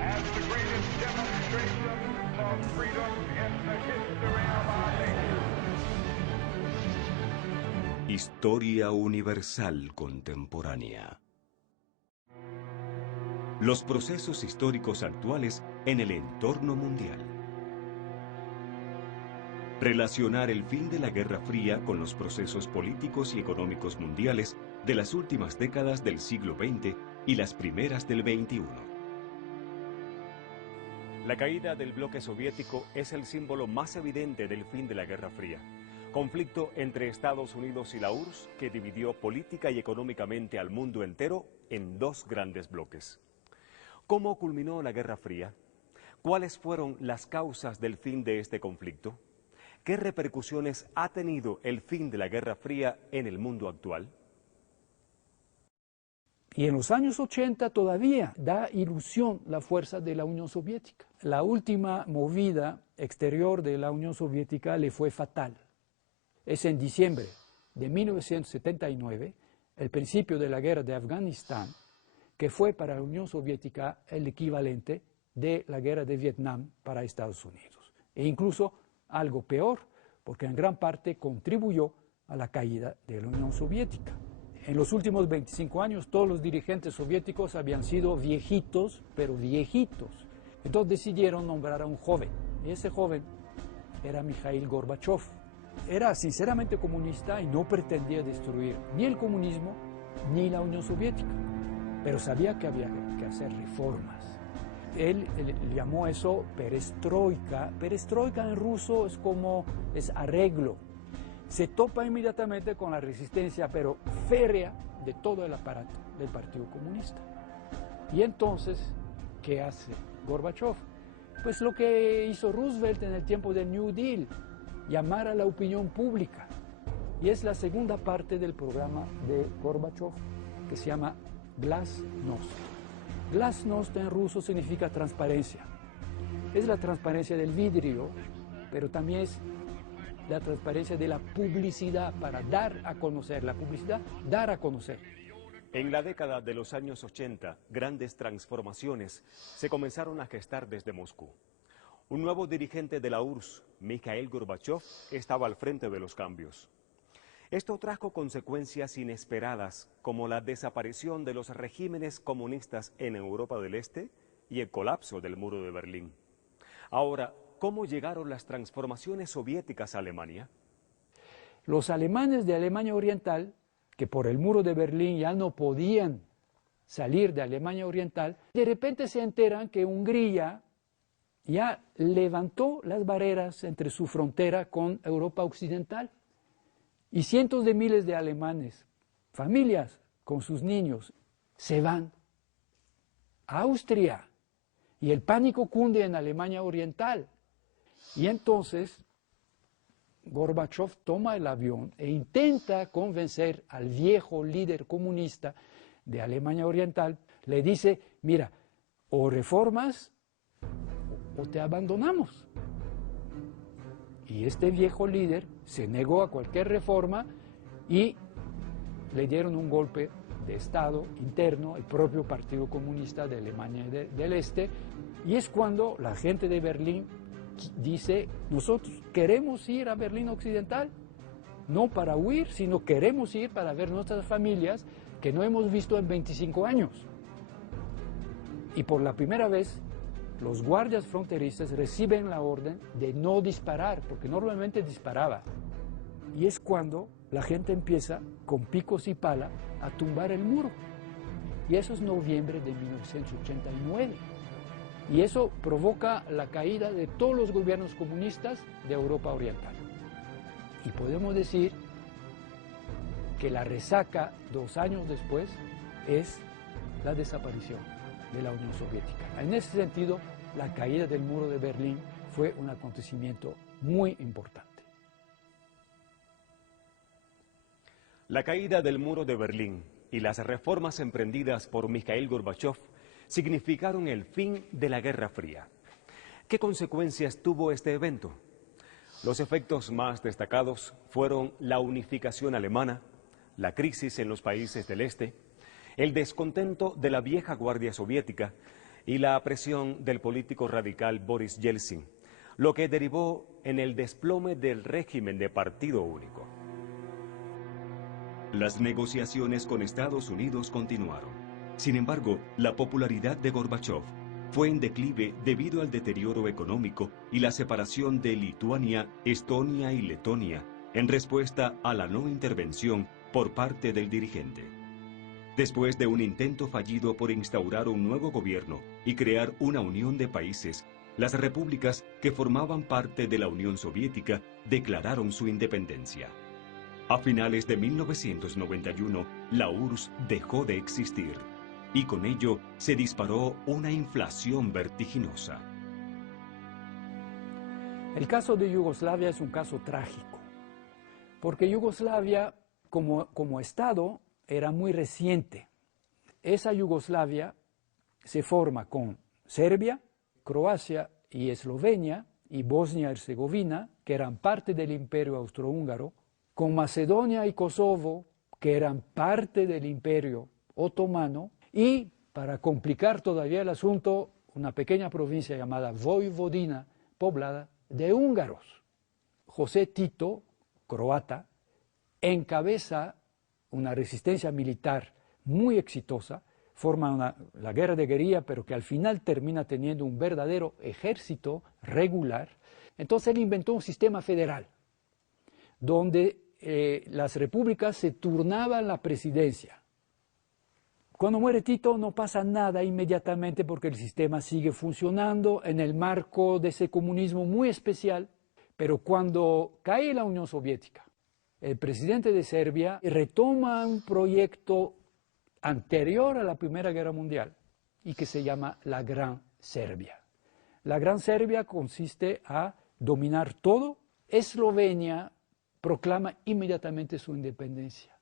As the greatest demonstration for freedom in the history of our nation. Historia universal contemporánea. Los procesos históricos actuales en el entorno mundial. Relacionar el fin de la Guerra Fría con los procesos políticos y económicos mundiales de las últimas décadas del siglo XX y las primeras del XXI. La caída del bloque soviético es el símbolo más evidente del fin de la Guerra Fría. Conflicto entre Estados Unidos y la URSS que dividió política y económicamente al mundo entero en dos grandes bloques. ¿Cómo culminó la Guerra Fría? ¿Cuáles fueron las causas del fin de este conflicto? ¿Qué repercusiones ha tenido el fin de la Guerra Fría en el mundo actual? Y en los años 80 todavía da ilusión la fuerza de la Unión Soviética. La última movida exterior de la Unión Soviética le fue fatal. Es en diciembre de 1979, el principio de la guerra de Afganistán, que fue para la Unión Soviética el equivalente de la guerra de Vietnam para Estados Unidos. E incluso algo peor, porque en gran parte contribuyó a la caída de la Unión Soviética. En los últimos 25 años todos los dirigentes soviéticos habían sido viejitos, pero viejitos. Entonces decidieron nombrar a un joven, y ese joven era Mikhail Gorbachev. Era sinceramente comunista y no pretendía destruir ni el comunismo ni la Unión Soviética, pero sabía que había que hacer reformas. Él llamó eso perestroika. Perestroika en ruso es arreglo. Se topa inmediatamente con la resistencia, pero férrea, de todo el aparato del Partido Comunista. Y entonces, ¿qué hace Gorbachev? Pues lo que hizo Roosevelt en el tiempo del New Deal, llamar a la opinión pública. Y es la segunda parte del programa de Gorbachev, que se llama Glasnost. Glasnost en ruso significa transparencia. Es la transparencia del vidrio, pero también es la transparencia de la publicidad para dar a conocer. La publicidad, dar a conocer. En la década de los años 80, grandes transformaciones se comenzaron a gestar desde Moscú. Un nuevo dirigente de la URSS, Mikhail Gorbachev, estaba al frente de los cambios. Esto trajo consecuencias inesperadas, como la desaparición de los regímenes comunistas en Europa del Este y el colapso del muro de Berlín. Ahora, ¿cómo llegaron las transformaciones soviéticas a Alemania? Los alemanes de Alemania Oriental, que por el muro de Berlín ya no podían salir de Alemania Oriental, de repente se enteran que Hungría ya levantó las barreras entre su frontera con Europa Occidental. Y cientos de miles de alemanes, familias con sus niños, se van a Austria. Y el pánico cunde en Alemania Oriental. Y entonces Gorbachev toma el avión e intenta convencer al viejo líder comunista de Alemania Oriental. Le dice, mira, o reformas o te abandonamos. Y este viejo líder se negó a cualquier reforma y le dieron un golpe de Estado interno, el propio Partido Comunista de Alemania del Este, y es cuando la gente de Berlín dice, nosotros queremos ir a Berlín Occidental, no para huir, sino queremos ir para ver nuestras familias que no hemos visto en 25 años. Y por la primera vez, los guardias fronterizos reciben la orden de no disparar, porque normalmente disparaba. Y es cuando la gente empieza, con picos y pala, a tumbar el muro. Y eso es noviembre de 1989. Y eso provoca la caída de todos los gobiernos comunistas de Europa Oriental. Y podemos decir que la resaca 2 años después es la desaparición de la Unión Soviética. En ese sentido, la caída del muro de Berlín fue un acontecimiento muy importante. La caída del muro de Berlín y las reformas emprendidas por Mikhail Gorbachev significaron el fin de la Guerra Fría. ¿Qué consecuencias tuvo este evento? Los efectos más destacados fueron la unificación alemana, la crisis en los países del este, el descontento de la vieja guardia soviética y la presión del político radical Boris Yeltsin, lo que derivó en el desplome del régimen de partido único. Las negociaciones con Estados Unidos continuaron. Sin embargo, la popularidad de Gorbachov fue en declive debido al deterioro económico y la separación de Lituania, Estonia y Letonia en respuesta a la no intervención por parte del dirigente. Después de un intento fallido por instaurar un nuevo gobierno y crear una unión de países, las repúblicas que formaban parte de la Unión Soviética declararon su independencia. A finales de 1991, la URSS dejó de existir y con ello se disparó una inflación vertiginosa. El caso de Yugoslavia es un caso trágico, porque Yugoslavia como Estado era muy reciente. Esa Yugoslavia se forma con Serbia, Croacia y Eslovenia y Bosnia-Herzegovina, que eran parte del Imperio Austrohúngaro, con Macedonia y Kosovo, que eran parte del Imperio Otomano, y, para complicar todavía el asunto, una pequeña provincia llamada Vojvodina, poblada de húngaros. José Tito, croata, encabeza una resistencia militar muy exitosa, forma la guerra de guerrilla, pero que al final termina teniendo un verdadero ejército regular. Entonces él inventó un sistema federal, donde las repúblicas se turnaban la presidencia. Cuando muere Tito no pasa nada inmediatamente porque el sistema sigue funcionando en el marco de ese comunismo muy especial, pero cuando cae la Unión Soviética, el presidente de Serbia retoma un proyecto anterior a la Primera Guerra Mundial y que se llama la Gran Serbia. La Gran Serbia consiste a dominar todo. Eslovenia proclama inmediatamente su independencia.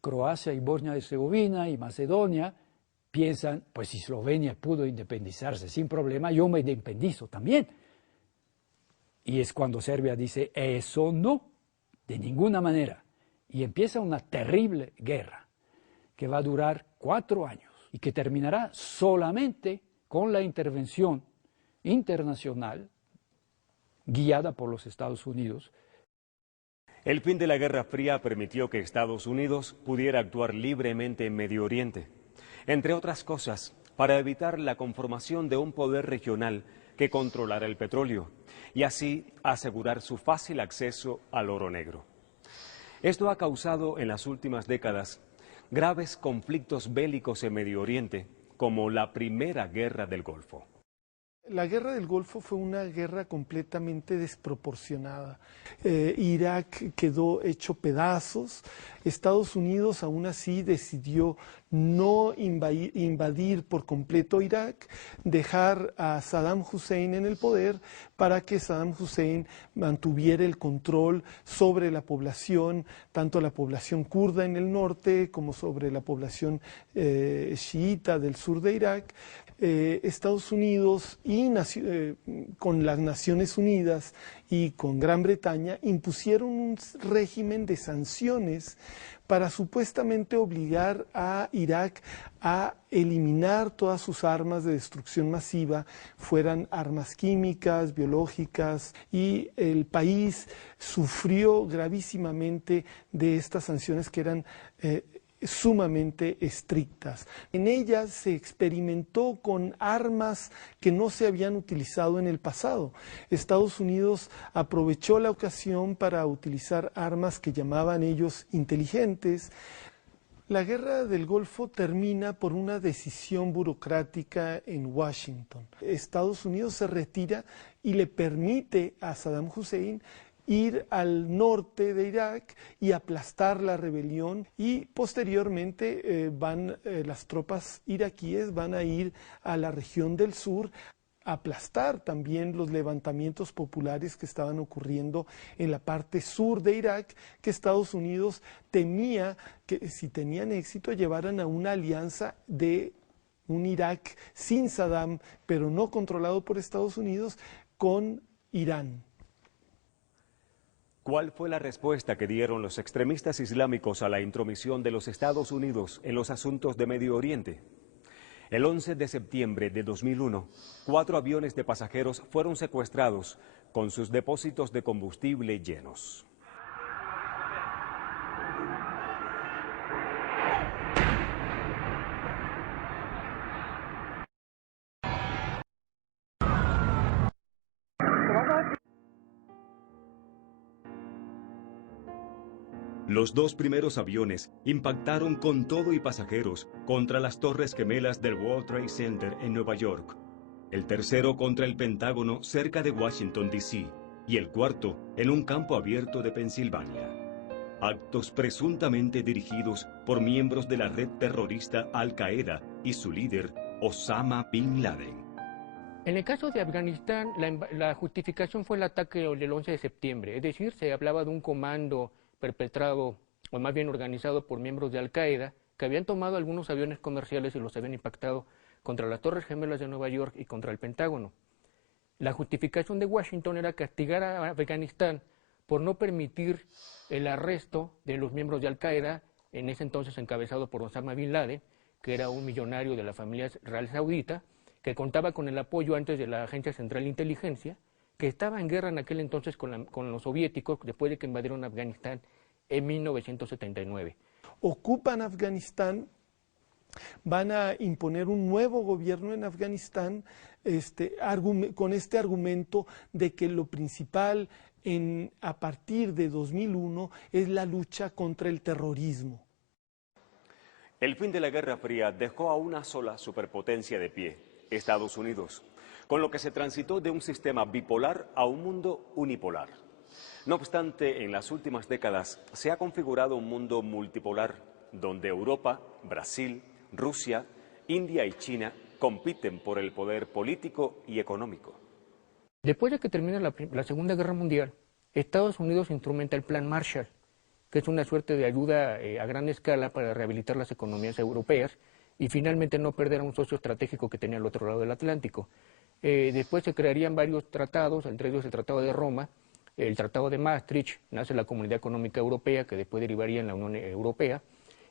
Croacia y Bosnia-Herzegovina y Macedonia piensan, pues si Eslovenia pudo independizarse sin problema, yo me independizo también. Y es cuando Serbia dice, eso no, de ninguna manera. Y empieza una terrible guerra que va a durar 4 años y que terminará solamente con la intervención internacional guiada por los Estados Unidos. El fin de la Guerra Fría permitió que Estados Unidos pudiera actuar libremente en Medio Oriente, entre otras cosas, para evitar la conformación de un poder regional que controlara el petróleo y así asegurar su fácil acceso al oro negro. Esto ha causado en las últimas décadas graves conflictos bélicos en Medio Oriente, como la Primera Guerra del Golfo. La guerra del Golfo fue una guerra completamente desproporcionada. Irak quedó hecho pedazos. Estados Unidos aún así decidió no invadir por completo Irak, dejar a Saddam Hussein en el poder para que Saddam Hussein mantuviera el control sobre la población, tanto la población kurda en el norte como sobre la población chiita del sur de Irak. Estados Unidos y con las Naciones Unidas y con Gran Bretaña impusieron un régimen de sanciones para supuestamente obligar a Irak a eliminar todas sus armas de destrucción masiva, fueran armas químicas, biológicas, y el país sufrió gravísimamente de estas sanciones que eran sumamente estrictas. En ellas se experimentó con armas que no se habían utilizado en el pasado. Estados Unidos aprovechó la ocasión para utilizar armas que llamaban ellos inteligentes. La guerra del Golfo termina por una decisión burocrática en Washington. Estados Unidos se retira y le permite a Saddam Hussein ir al norte de Irak y aplastar la rebelión, y posteriormente las tropas iraquíes van a ir a la región del sur a aplastar también los levantamientos populares que estaban ocurriendo en la parte sur de Irak, que Estados Unidos temía que si tenían éxito llevaran a una alianza de un Irak sin Saddam, pero no controlado por Estados Unidos, con Irán. ¿Cuál fue la respuesta que dieron los extremistas islámicos a la intromisión de los Estados Unidos en los asuntos de Medio Oriente? El 11 de septiembre de 2001, 4 aviones de pasajeros fueron secuestrados con sus depósitos de combustible llenos. Los 2 primeros aviones impactaron con todo y pasajeros contra las Torres Gemelas del World Trade Center en Nueva York. El tercero contra el Pentágono cerca de Washington, D.C. y el cuarto en un campo abierto de Pensilvania. Actos presuntamente dirigidos por miembros de la red terrorista Al-Qaeda y su líder, Osama Bin Laden. En el caso de Afganistán, la justificación fue el ataque del 11 de septiembre, es decir, se hablaba de un comando perpetrado, o más bien organizado por miembros de Al-Qaeda, que habían tomado algunos aviones comerciales y los habían impactado contra las Torres Gemelas de Nueva York y contra el Pentágono. La justificación de Washington era castigar a Afganistán por no permitir el arresto de los miembros de Al-Qaeda, en ese entonces encabezado por Osama Bin Laden, que era un millonario de la familia real saudita, que contaba con el apoyo antes de la Agencia Central de Inteligencia, que estaba en guerra en aquel entonces con los soviéticos después de que invadieron Afganistán en 1979. Ocupan Afganistán, van a imponer un nuevo gobierno en Afganistán con este argumento de que lo principal a partir de 2001 es la lucha contra el terrorismo. El fin de la Guerra Fría dejó a una sola superpotencia de pie, Estados Unidos, con lo que se transitó de un sistema bipolar a un mundo unipolar. No obstante, en las últimas décadas se ha configurado un mundo multipolar, donde Europa, Brasil, Rusia, India y China compiten por el poder político y económico. Después de que termina la Segunda Guerra Mundial, Estados Unidos instrumenta el Plan Marshall, que es una suerte de ayuda a gran escala para rehabilitar las economías europeas y finalmente no perder a un socio estratégico que tenía al otro lado del Atlántico. Después se crearían varios tratados, entre ellos el Tratado de Roma, el Tratado de Maastricht, nace la Comunidad Económica Europea, que después derivaría en la Unión Europea.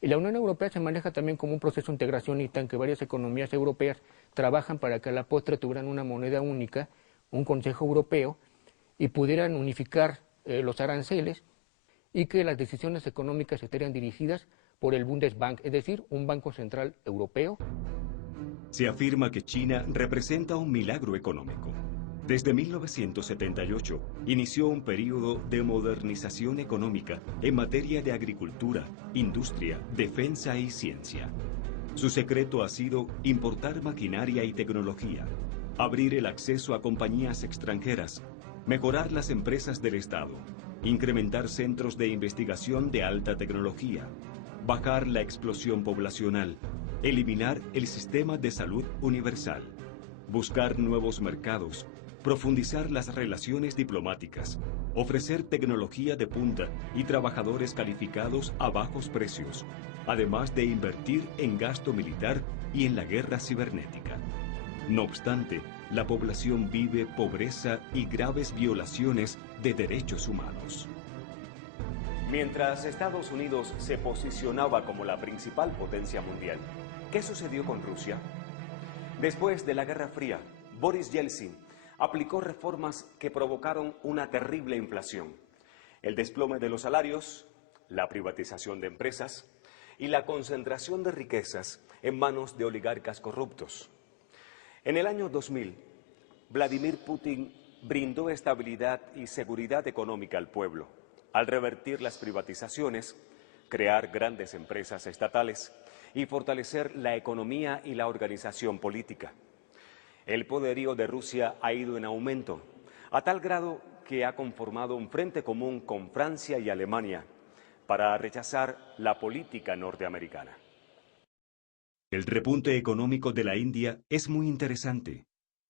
Y la Unión Europea se maneja también como un proceso integracionista en que varias economías europeas trabajan para que a la postre tuvieran una moneda única, un Consejo Europeo, y pudieran unificar los aranceles y que las decisiones económicas estarían dirigidas por el Bundesbank, es decir, un banco central europeo. Se afirma que China representa un milagro económico. Desde 1978 inició un periodo de modernización económica en materia de agricultura, industria, defensa y ciencia. Su secreto ha sido importar maquinaria y tecnología, abrir el acceso a compañías extranjeras, mejorar las empresas del Estado, incrementar centros de investigación de alta tecnología, bajar la explosión poblacional, eliminar el sistema de salud universal, buscar nuevos mercados, profundizar las relaciones diplomáticas, ofrecer tecnología de punta y trabajadores calificados a bajos precios, además de invertir en gasto militar y en la guerra cibernética. No obstante, la población vive pobreza y graves violaciones de derechos humanos. Mientras Estados Unidos se posicionaba como la principal potencia mundial, ¿qué sucedió con Rusia? Después de la Guerra Fría, Boris Yeltsin aplicó reformas que provocaron una terrible inflación, el desplome de los salarios, la privatización de empresas y la concentración de riquezas en manos de oligarcas corruptos. En el año 2000, Vladimir Putin brindó estabilidad y seguridad económica al pueblo, al revertir las privatizaciones, crear grandes empresas estatales y fortalecer la economía y la organización política. El poderío de Rusia ha ido en aumento, a tal grado que ha conformado un frente común con Francia y Alemania para rechazar la política norteamericana. El repunte económico de la India es muy interesante.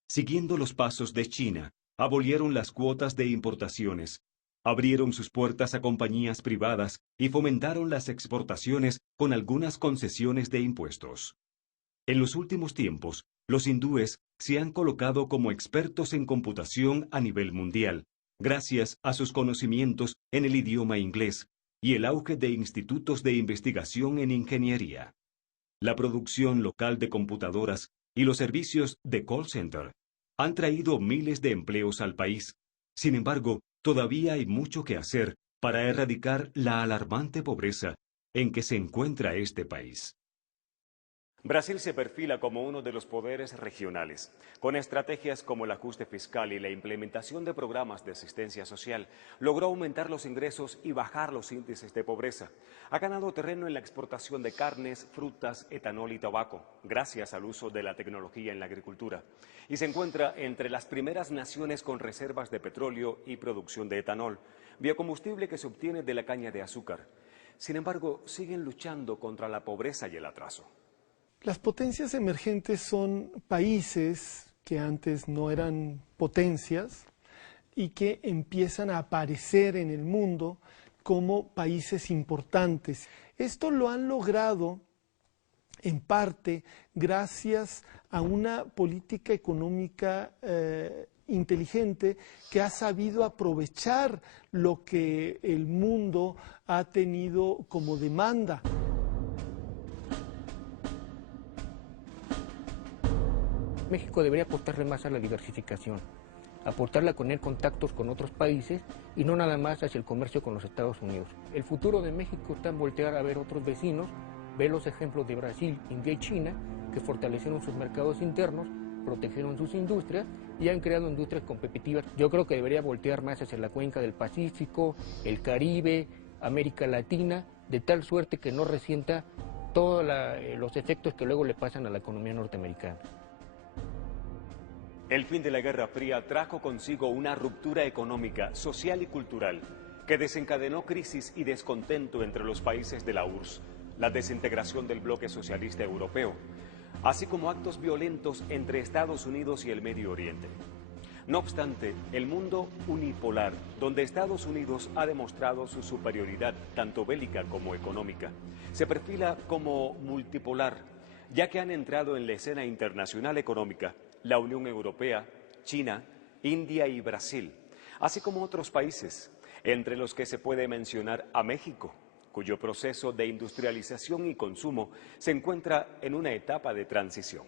Siguiendo los pasos de China, abolieron las cuotas de importaciones, abrieron sus puertas a compañías privadas y fomentaron las exportaciones con algunas concesiones de impuestos. En los últimos tiempos, los hindúes se han colocado como expertos en computación a nivel mundial gracias a sus conocimientos en el idioma inglés y el auge de institutos de investigación en ingeniería. La producción local de computadoras y los servicios de call center han traído miles de empleos al país. Sin embargo, todavía hay mucho que hacer para erradicar la alarmante pobreza en que se encuentra este país. Brasil se perfila como uno de los poderes regionales, con estrategias como el ajuste fiscal y la implementación de programas de asistencia social. Logró aumentar los ingresos y bajar los índices de pobreza. Ha ganado terreno en la exportación de carnes, frutas, etanol y tabaco, gracias al uso de la tecnología en la agricultura. Y se encuentra entre las primeras naciones con reservas de petróleo y producción de etanol, biocombustible que se obtiene de la caña de azúcar. Sin embargo, siguen luchando contra la pobreza y el atraso. Las potencias emergentes son países que antes no eran potencias y que empiezan a aparecer en el mundo como países importantes. Esto lo han logrado en parte gracias a una política económica inteligente que ha sabido aprovechar lo que el mundo ha tenido como demanda. México debería apostarle más a la diversificación, aportarle a tener contactos con otros países y no nada más hacia el comercio con los Estados Unidos. El futuro de México está en voltear a ver otros vecinos, ver los ejemplos de Brasil, India y China, que fortalecieron sus mercados internos, protegieron sus industrias y han creado industrias competitivas. Yo creo que debería voltear más hacia la cuenca del Pacífico, el Caribe, América Latina, de tal suerte que no resienta todos los efectos que luego le pasan a la economía norteamericana. El fin de la Guerra Fría trajo consigo una ruptura económica, social y cultural que desencadenó crisis y descontento entre los países de la URSS, la desintegración del bloque socialista europeo, así como actos violentos entre Estados Unidos y el Medio Oriente. No obstante, el mundo unipolar, donde Estados Unidos ha demostrado su superioridad tanto bélica como económica, se perfila como multipolar, ya que han entrado en la escena internacional económica la Unión Europea, China, India y Brasil, así como otros países, entre los que se puede mencionar a México, cuyo proceso de industrialización y consumo se encuentra en una etapa de transición.